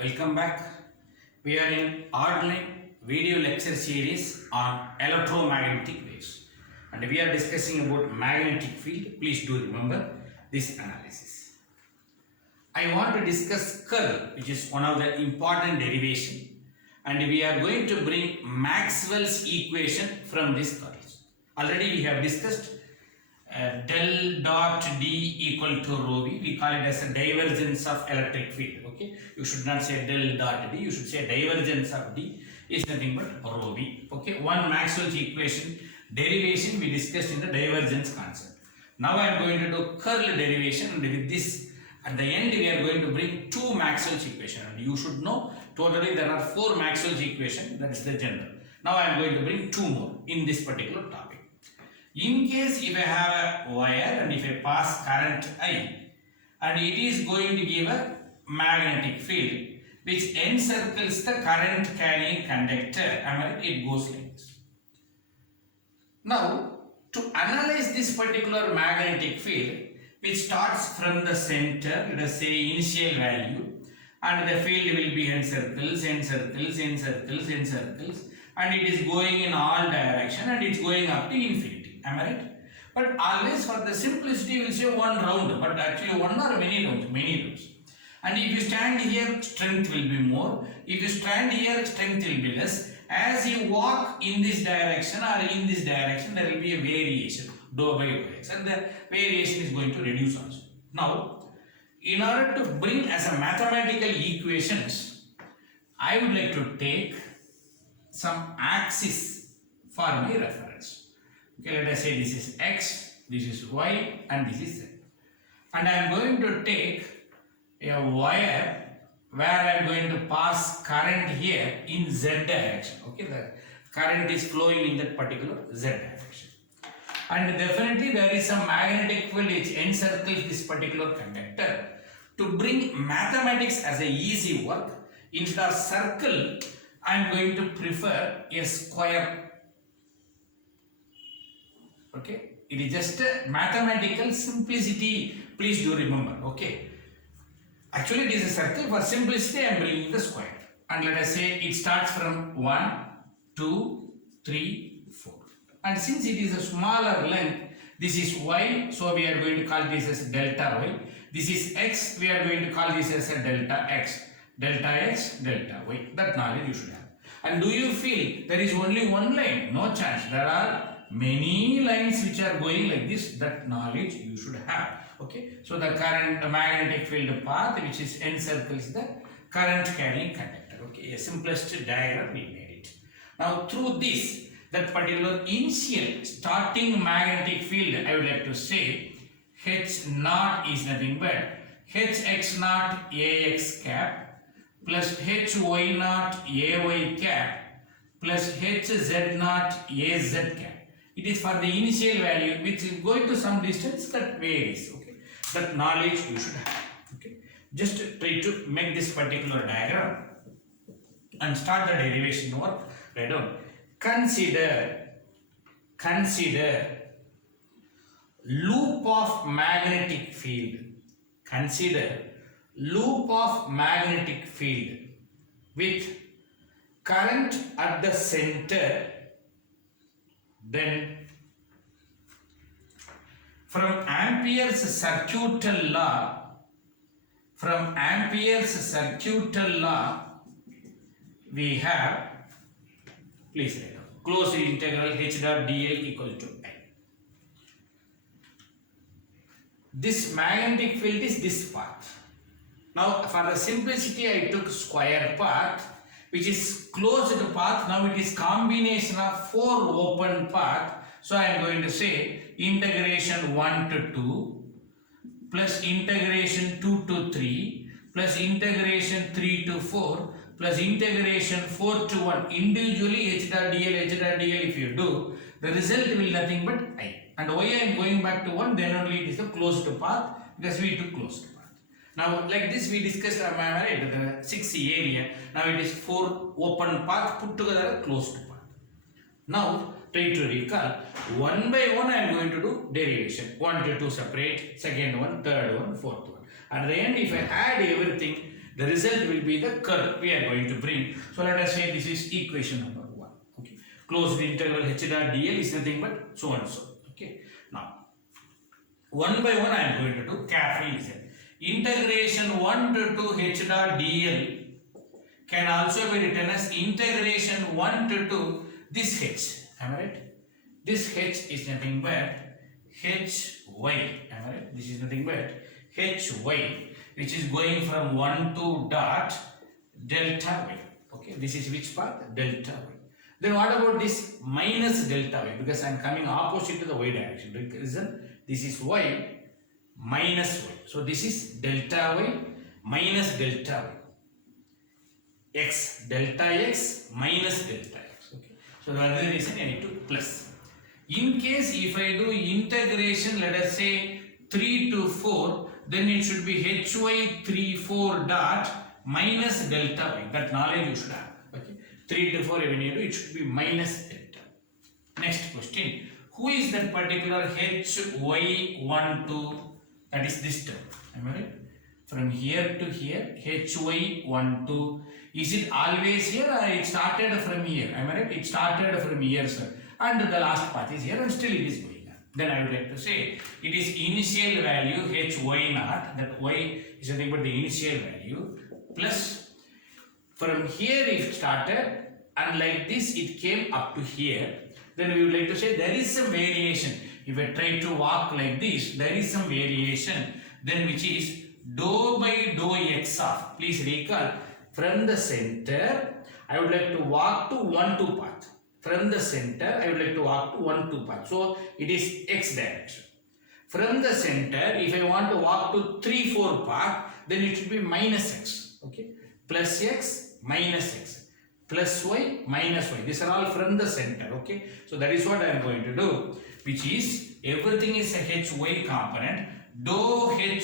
Welcome back. We are in online video lecture series on electromagnetic waves and we are discussing about magnetic field. Please do remember this analysis. I want to discuss curl, which is one of the important derivation, and we are going to bring Maxwell's equation from this curl. Already we have discussed del dot D equal to rho V. We call it as a divergence of electric field. Okay, you should not say del dot D, you should say divergence of D is nothing but rho V. Okay, one Maxwell's equation derivation we discussed in the divergence concept. Now I am going to do curl derivation, and with this at the end we are going to bring two Maxwell's equation, and you should know totally there are four Maxwell's equation, that is the general. Now I am going to bring two more in this particular topic. In case if I have a wire and if I pass current I and it is going to give a magnetic field which encircles the current carrying conductor, it goes like this. Now to analyze this particular magnetic field which starts from the center, let us say initial value, and the field will be encircles, encircles, encircles, encircles, and it is going in all direction and it's going up to infinity. Am I right? But always for the simplicity we will say one round, but actually one or many rounds. And if you stand here, strength will be more. If you stand here, strength will be less. As you walk in this direction or in this direction, there will be a variation, dou by dx, and the variation is going to reduce also. Now, in order to bring as a mathematical equations, I would like to take some axis for my reference. Okay, let us say this is x, this is y, and this is z. And I am going to take a wire where I am going to pass current here in z direction. Okay, the current is flowing in that particular z direction. And definitely there is some magnetic field which encircles this particular conductor. To bring mathematics as a easy work, instead of circle, I am going to prefer a square. Okay, it is just a mathematical simplicity. Please do remember. Okay, actually it is a circle. For simplicity I am bringing the square, and let us say it starts from 1, 2, 3, 4, and since it is a smaller length, this is y, so we are going to call this as delta y. This is x, we are going to call this as a delta x, delta y. That knowledge you should have. And do you feel there is only one line? No chance. There are many lines which are going like this. That knowledge you should have. Okay, so the current, the magnetic field path which is encircles the current carrying conductor. Okay, a simplest diagram we made it. Now through this, that particular initial starting magnetic field, I would like to say H naught is nothing but Hx naught Ax cap plus Hy naught Ay cap plus Hz naught Az cap. It is for the initial value which is going to some distance that varies. Okay, that knowledge you should have. Okay, just try to make this particular diagram and start the derivation work. Write down. Consider loop of magnetic field. Consider loop of magnetic field with current at the center. Then from Ampere's circuital law, we have, please write down, closed integral h dot dl equal to I. This magnetic field is this path. Now for the simplicity I took square path which is closed path. Now it is combination of four open path. So I am going to say integration 1 to 2 plus integration 2 to 3 plus integration 3 to 4 plus integration 4 to 1. Individually h dot dl if you do, the result will nothing but I. And why I am going back to 1, then only it is the closed path, because we took closed path. Now like this we discussed the 6 area. Now it is 4 open path put together closed path. Now try to recall, one by one I am going to do derivation. 1 to 2 separate, second one, third one, fourth one. At the end if I add everything, The result will be the curl we are going to bring. So let us say this is equation number 1. Okay. Closed integral h dot dl is nothing but so and so. Okay. Now, one by one I am going to do. Carefully listen. Integration 1 to 2 h dot dl can also be written as integration 1 to 2 this h. Am I right? This h is nothing but hy. Am I right? This is nothing but hy, which is going from 1 to dot delta y. Okay, this is which part? Delta y. Then what about this minus delta y? Because I am coming opposite to the y direction. Reason this is y minus y. So this is delta y minus delta y. X delta x minus delta x. Okay. So that is the reason I need to plus. In case if I do integration, let us say 3 to 4, then it should be hy 3 4 dot minus delta y. That knowledge you should have. Okay. 3 to 4 even you do, it should be minus delta. Next question. Who is that particular hy12? That is this term. Am I right? From here to here, hy12. Is it always here or it started from here? Am I right? It started from here, sir. And the last part is here and still it is going on. Then I would like to say it is initial value hy naught. That y is nothing but the initial value plus from here it started and like this it came up to here. Then we would like to say there is some variation. If I try to walk like this, there is some variation. Then which is dou by dou x of. Please recall, from the center, I would like to walk to 1 2 path. From the center, I would like to walk to 1 2 path. So it is x direction. From the center, if I want to walk to 3 4 path, then it should be minus x. Okay, plus x minus x. Plus y minus y. These are all from the center. Okay, so that is what I am going to do, which is everything is a hy component. Dou hy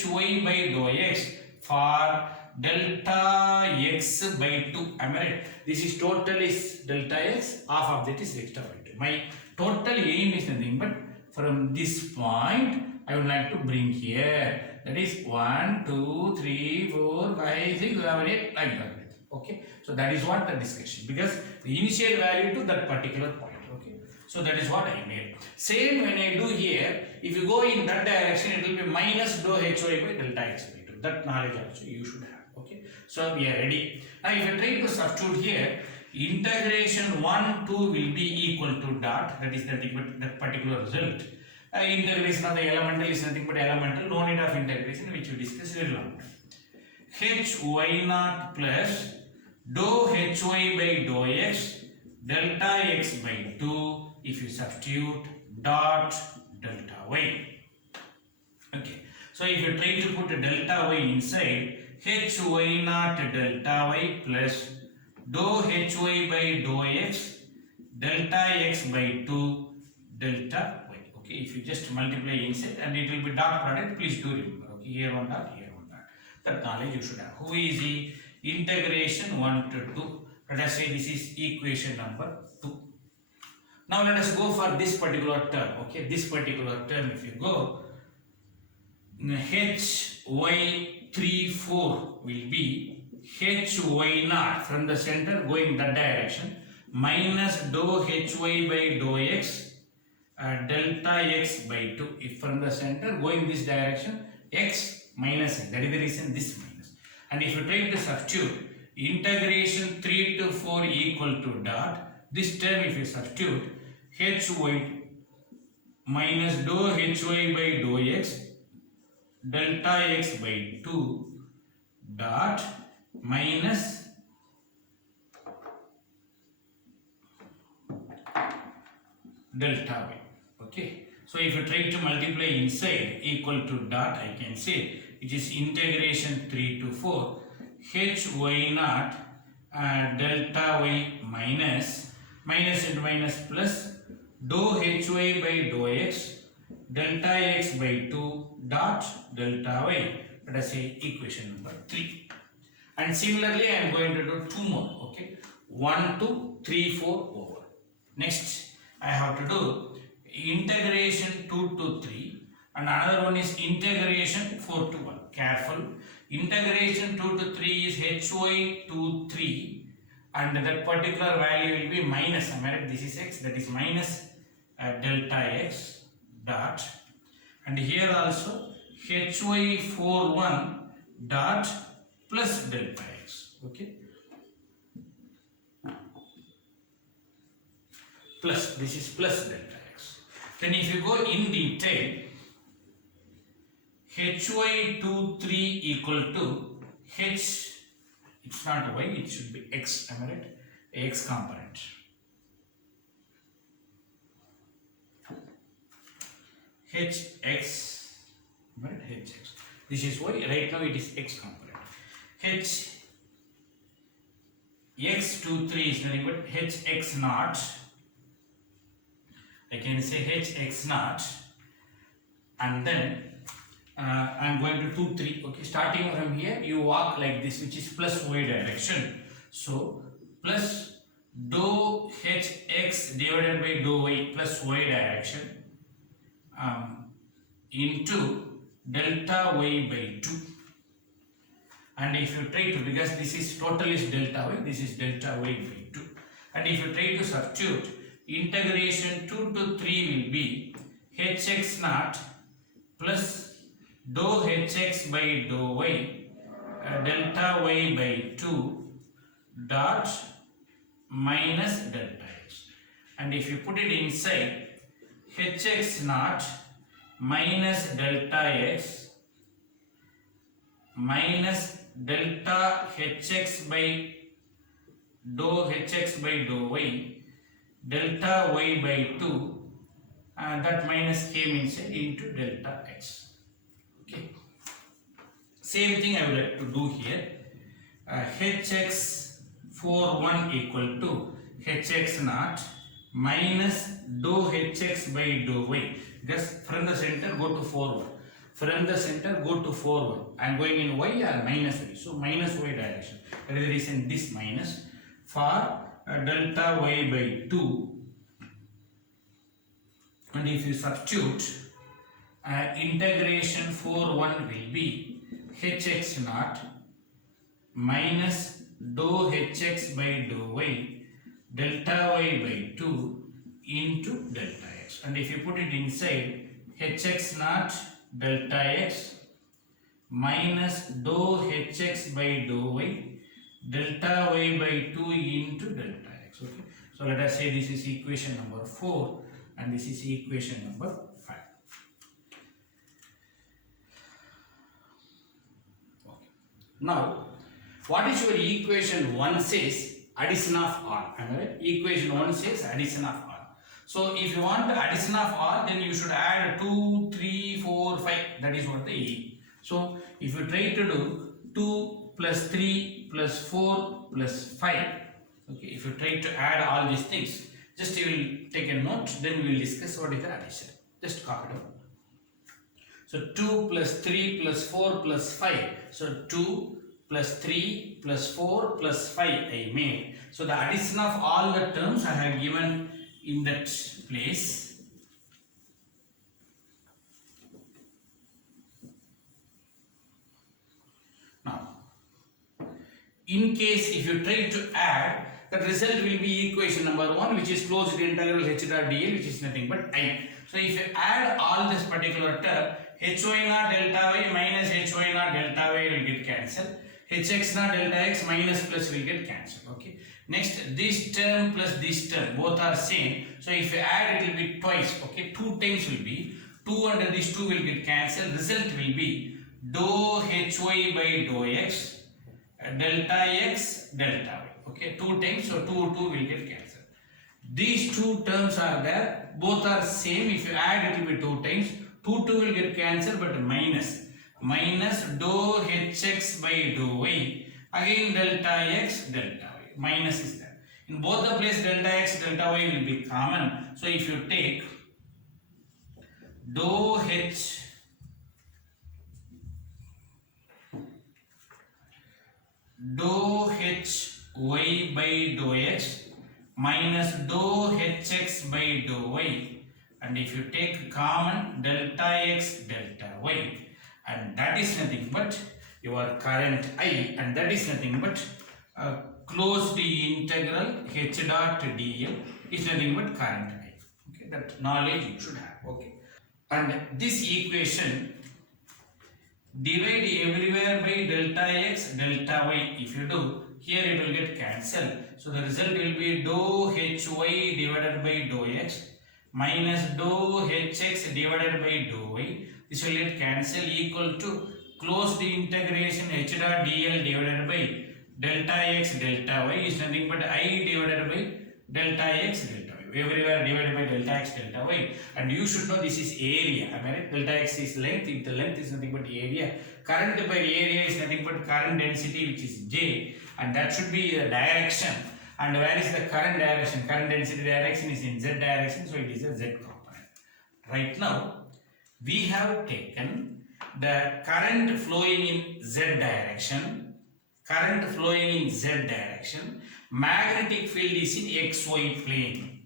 by dou x for delta x by 2. Am I right? This is total is delta x, half of that is extra by 2. My total aim is nothing but from this point I would like to bring here. That is 1, 2, 3, 4, 5, 6, 7, 8, like that. Okay, so that is what the discussion, because the initial value to that particular point. Okay, so that is what I made. Same when I do here, if you go in that direction, it will be minus dou hy by delta x by 2. That knowledge also you should have. Okay, so we are ready. Now if you try to substitute here, integration 1 2 will be equal to dot, that is nothing but that particular result. Integration of the elemental is nothing but elemental, no need of integration, which we discussed very long time. Hy naught plus dou hy by dou x delta x by 2, if you substitute dot delta y. Okay, so if you try to put a delta y inside, hy naught delta y plus dou hy by dou x delta x by 2 delta y. Okay, if you just multiply inside and it will be dot product, please do remember. Okay, here one dot, here one dot. That knowledge you should have. Who is the integration 1 to 2? Let us say this is equation number 2. Now let us go for this particular term. Okay, this particular term, if you go, hy 3 4 will be hy naught from the center going that direction minus dou hy by dou x delta x by 2. If from the center going this direction, x minus x, that is the reason this minus. And if you try to substitute integration 3 to 4 equal to dot, this term if you substitute hy minus dou hy by dou x delta x by 2 dot minus delta y. Okay, so if you try to multiply inside equal to dot, I can say it is integration 3 to 4 hy naught delta y minus into minus plus dou hy by dou x delta x by 2 dot delta y. Let us say equation number 3. And similarly, I am going to do 2 more. Okay, 1 2 3 4 over. Next, I have to do integration 2 to 3 and another one is integration 4 to 1. Careful. Integration 2 to 3 3 is hy23, and that particular value will be minus, am I right? This is x, that is minus delta x dot, and here also hy41 dot plus delta x, okay, plus, this is plus delta x. Then if you go in detail, hy23 equal to h, it's not y, it should be x, am I right? X component. Hx, right? Hx. This is y, right now it is x component. x23 is nothing but hx naught. I can say hx naught, and then I am going to 2, 3. Okay, starting from here, you walk like this, which is plus y direction. So plus dou hx divided by dou y plus y direction into delta y by 2. And if you try to, because this is total is delta y, this is delta y by 2. And if you try to substitute, integration 2 to 3 will be hx naught plus dou hx by dou y delta y by 2 dot minus delta x. And if you put it inside, hx naught minus delta x minus delta hx by dou y delta y by 2, and that minus came inside into delta x. Okay, same thing I would like to do here. hx41 equal to hx naught minus dou hx by dou y, because from the center go to forward, from the center go to forward. I am going in y or minus y, so minus y direction. That is the reason this minus for delta y by 2. And if you substitute, integration 41 will be hx naught minus dou hx by dou y delta y by 2 into delta x. And if you put it inside, hx naught delta x minus dou hx by dou y delta y by 2 into delta x. Okay, so let us say this is equation number 4 and this is equation number 5. Okay. Now, what is your equation 1 says? Addition of r. Am I right? Equation 1 says addition of r. So if you want the addition of r, then you should add 2, 3, 4, 5. That is what the E. So if you try to do 2 plus 3 plus 4 plus 5, okay, if you try to add all these things, just you will take a note, then we will discuss what is the addition. Just copy it down. So 2 plus 3 plus 4 plus 5. So 2 plus 3 plus 4 plus 5 I made. So the addition of all the terms I have given in that place. Now, in case if you try to add, the result will be equation number 1, which is closed integral h dot dl, which is nothing but I. So if you add all this particular term, hy naught delta y minus hy naught delta y will get cancelled. Hx naught delta x minus plus will get cancelled. Okay. Next, this term plus this term both are same. So if you add, it will be twice. Okay, 2 times will be 2 and this 2 will get cancelled. Result will be dou hy by dou x delta x delta y. Okay, 2 times, so 2 will get cancelled. These 2 terms are there, both are same. If you add, it will be 2 times. 2 will get cancelled, but minus dou hx by dou y, again delta x delta y, minus is there. In both the place, delta x delta y will be common. So if you take dou hy by dou x minus dou hx by dou y, and if you take common delta x delta y, and that is nothing but your current I, and that is nothing but closed integral h dot dl is nothing but current I. Okay, that knowledge you should have. Okay, and this equation divide everywhere by delta x delta y. If you do, here it will get cancelled, so the result will be dou hy divided by dou x minus dou hx divided by dou y. This will get cancelled, equal to closed integration h dot dl divided by delta x delta y is nothing but I divided by delta x delta y, everywhere divided by delta x delta y. And you should know this is area. Am I right? Delta x is length, if the length is nothing but area. Current by area is nothing but current density, which is J, and that should be the direction. And where is the current direction? Current density direction is in Z direction, so it is a Z component. Right now, we have taken the current flowing in Z direction, magnetic field is in XY plane.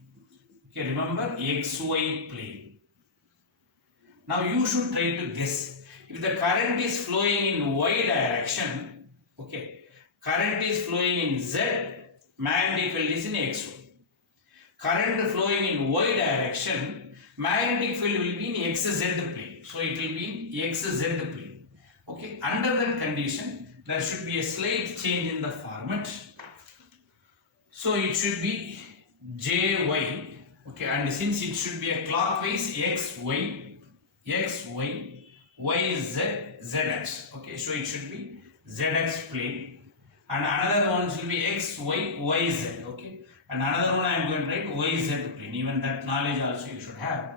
Okay, remember XY plane. Now you should try to guess if the current is flowing in Y direction. Okay, current is flowing in Z, magnetic field is in XY. Current flowing in Y direction, magnetic field will be in XZ plane. So it will be in XZ plane. Okay, under that condition, there should be a slight change in the format. So it should be JY. Okay, and since it should be a clockwise XY, YZ, ZX. Okay, so it should be ZX plane. And another one should be XY, YZ. Okay, and another one I am going to write YZ plane. Even that knowledge also you should have.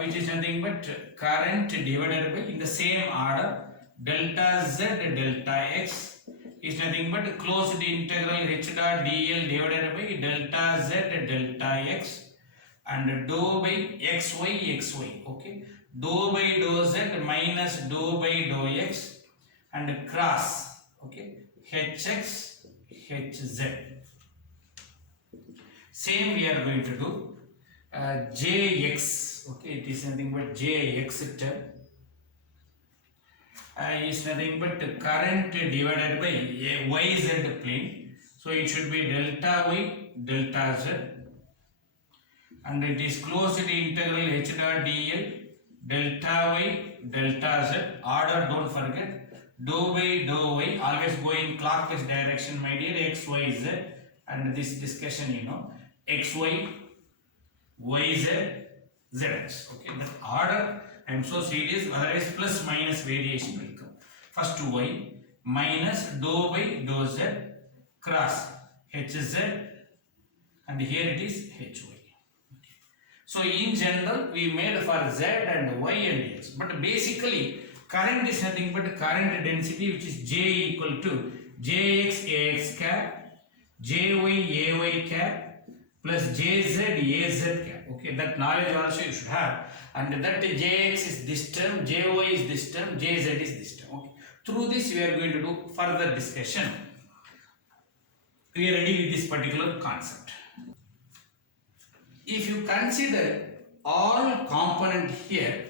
Which is nothing but current divided by, in the same order, delta Z delta X is nothing but closed integral h dot dl divided by delta Z delta X and dou by xy. Okay, dou by dou Z minus dou by dou X and cross. Okay, hx hz. Same we are going to do jx. Okay, it is nothing but jx term. Is nothing but current divided by yz plane. So it should be delta y delta z, and it is closed integral h dot dl delta y delta z. Order don't forget. Dou by dou y, always go in clockwise direction, my dear. X y z, and this discussion you know x y y z zx. Okay, that order I am so serious, otherwise plus minus variation will come. First y minus dou by dou z cross hz, and here it is hy. Okay. So in general we made for z and y and x, but basically current is nothing but current density, which is J equal to Jx Ax cap, Jy Ay cap plus Jz Az cap. Okay, that knowledge also you should have, and that Jx is this term, Jy is this term, Jz is this term. Okay, through this we are going to do further discussion. We are ready with this particular concept. If you consider all component here,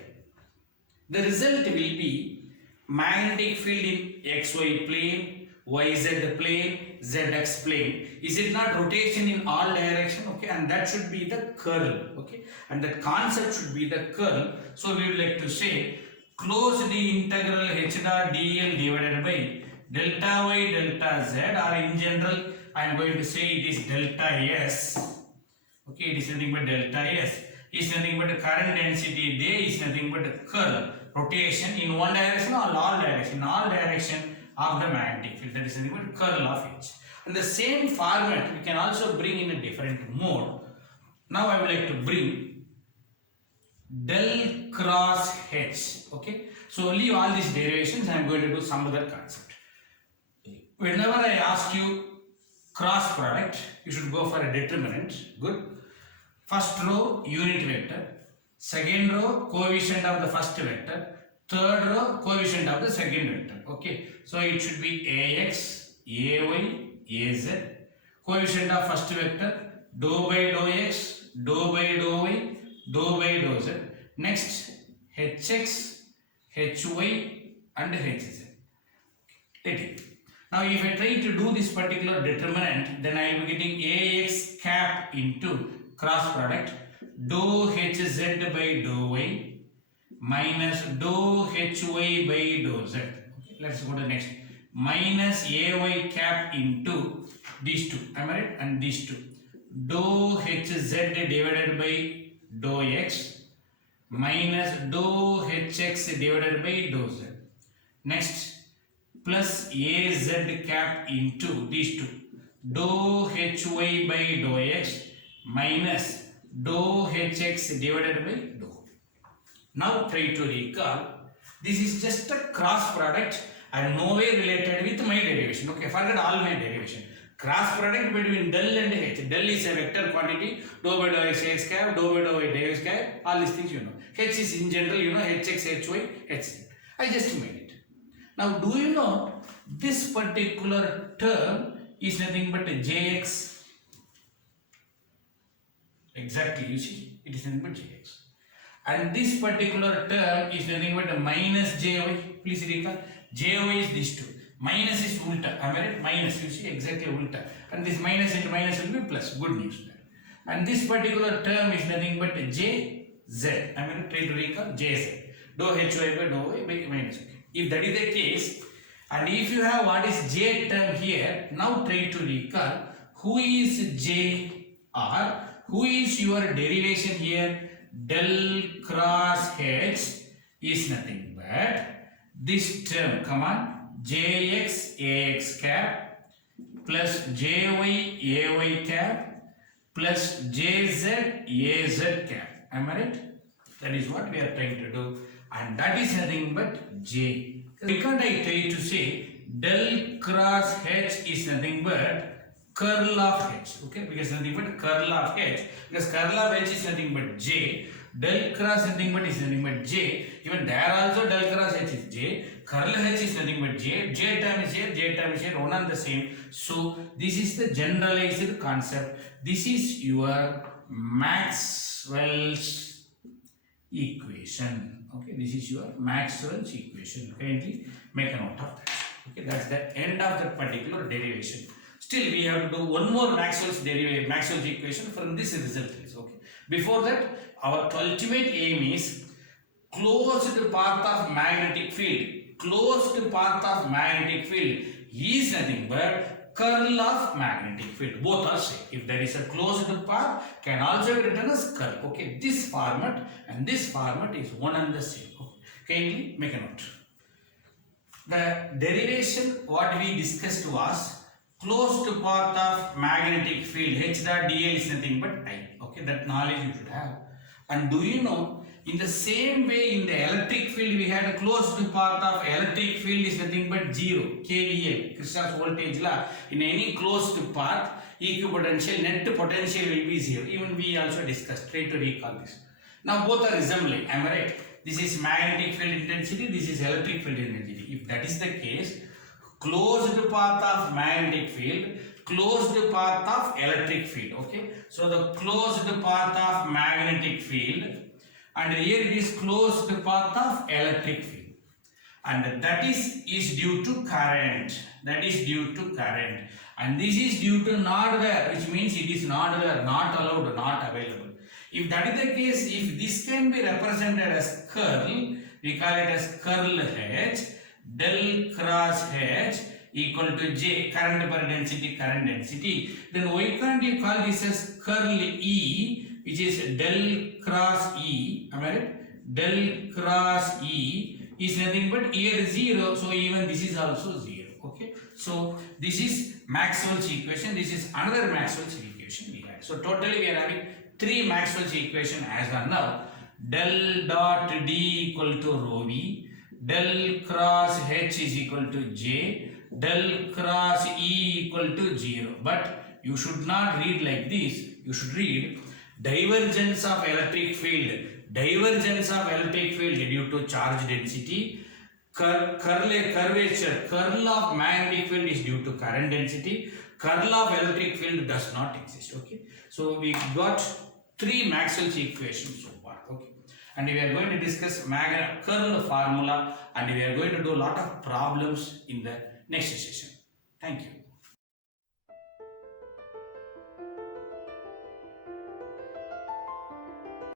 the result will be magnetic field in xy plane, yz plane, zx plane. Is it not rotation in all direction? Okay, and that should be the curl. Okay, and the concept should be the curl. So we would like to say closed integral h dot dl divided by delta y delta z, or in general I am going to say it is delta s. Okay, it is nothing but delta s. Is nothing but current density day is nothing but curl, rotation in one direction or all direction, in all direction of the magnetic field. That is nothing but curl of H. And the same format we can also bring in a different mode. Now I would like to bring del cross H. Okay, so leave all these derivations. I am going to do some other concept. Whenever I ask you cross product, you should go for a determinant. Good. First row unit vector, second row coefficient of the first vector, third row coefficient of the second vector. Okay, so it should be Ax, Ay, Az. Coefficient of first vector dou by dou x, dou by dou y, dou by dou z. Next Hx, Hy and Hz. Let it. Now if I try to do this particular determinant, then I will be getting Ax cap into cross product dou hz by dou y minus dou hy by dou z. Okay, let's go to the next. Minus ay cap into these two, am I right? And these two. Dou hz divided by dou x minus dou hx divided by dou z. Next, plus az cap into these two. Dou hy by dou x minus dou hx divided by dou. Now try to recall. This is just a cross product and no way related with my derivation. Okay, forget all my derivation. Cross product between del and h. Del is a vector quantity. Dou by dou x x cap, dou by dou y dx cap. All these things you know. H is in general you know hx, hy, hz. I just made it. Now do you know this particular term is nothing but jx. Exactly, you see, it is nothing but jx. And this particular term is nothing but minus jy. Please recall, jy is this two. Minus is ulta. Am I right? Minus, you see, exactly ulta. And this minus into minus will be plus. Good news. And this particular term is nothing but jz. Am I right? Try to recall jz. Dou hy by dou y by minus. Okay. If that is the case, and if you have what is j term here, now try to recall who is j or who is your derivation here. Del cross h is nothing but this term, come on, jx ax cap plus jy ay cap plus jz az cap. Am I right? That is what we are trying to do, and that is nothing but j. Because I try to say del cross h is nothing but curl of h, okay, because nothing but curl of h, because curl of h is nothing but j, del cross nothing but is nothing but j, even there also del cross h is j, curl h is nothing but j, j term is here, j term is here, one and the same. So this is the generalized concept. This is your Maxwell's equation. Okay, this is your Maxwell's equation. Kindly make a note of that. Okay, that's the end of that particular derivation. Still, we have to do one more Maxwell's equation from this result. Okay. Before that, our ultimate aim is closed path of magnetic field. Closed path of magnetic field is nothing but curl of magnetic field. Both are same. If there is a closed path, can also be written as curl. Okay. This format and this format is one and the same. Okay. Kindly make a note. The derivation what we discussed was closed path of magnetic field h dot dl is nothing but I. Okay, that knowledge you should have. And do you know, in the same way in the electric field we had a closed path of electric field is nothing but 0, KVL, Kirchhoff's voltage law. In any closed path, equipotential net potential will be 0. Even we also discussed. Try to recall this. Now both are resembling. Am I right? This is magnetic field intensity, this is electric field intensity. If that is the case, closed path of magnetic field, closed path of electric field. Okay, so the closed path of magnetic field, and here it is closed path of electric field, and that is due to current. That is due to current, and this is due to not there, which means it is not there, not allowed, not available. If that is the case, if this can be represented as curl, we call it as curl h. Del cross h equal to j, current per density, current density. Then why can't you call this as curl E, which is del cross E? Am I right? Del cross E is nothing but here 0, so even this is also 0. Okay, so this is Maxwell's equation. This is another Maxwell's equation we had. So totally we are having 3 Maxwell's equation as of now. Del dot D equal to rho V. Del cross H is equal to J, del cross E equal to 0. But you should not read like this. You should read divergence of electric field. Divergence of electric field due to charge density. Curvature, curl of magnetic field is due to current density. Curl of electric field does not exist. Okay. So we got 3 Maxwell's equations so far. Okay. And we are going to discuss curl formula, and we are going to do a lot of problems in the next session. Thank you.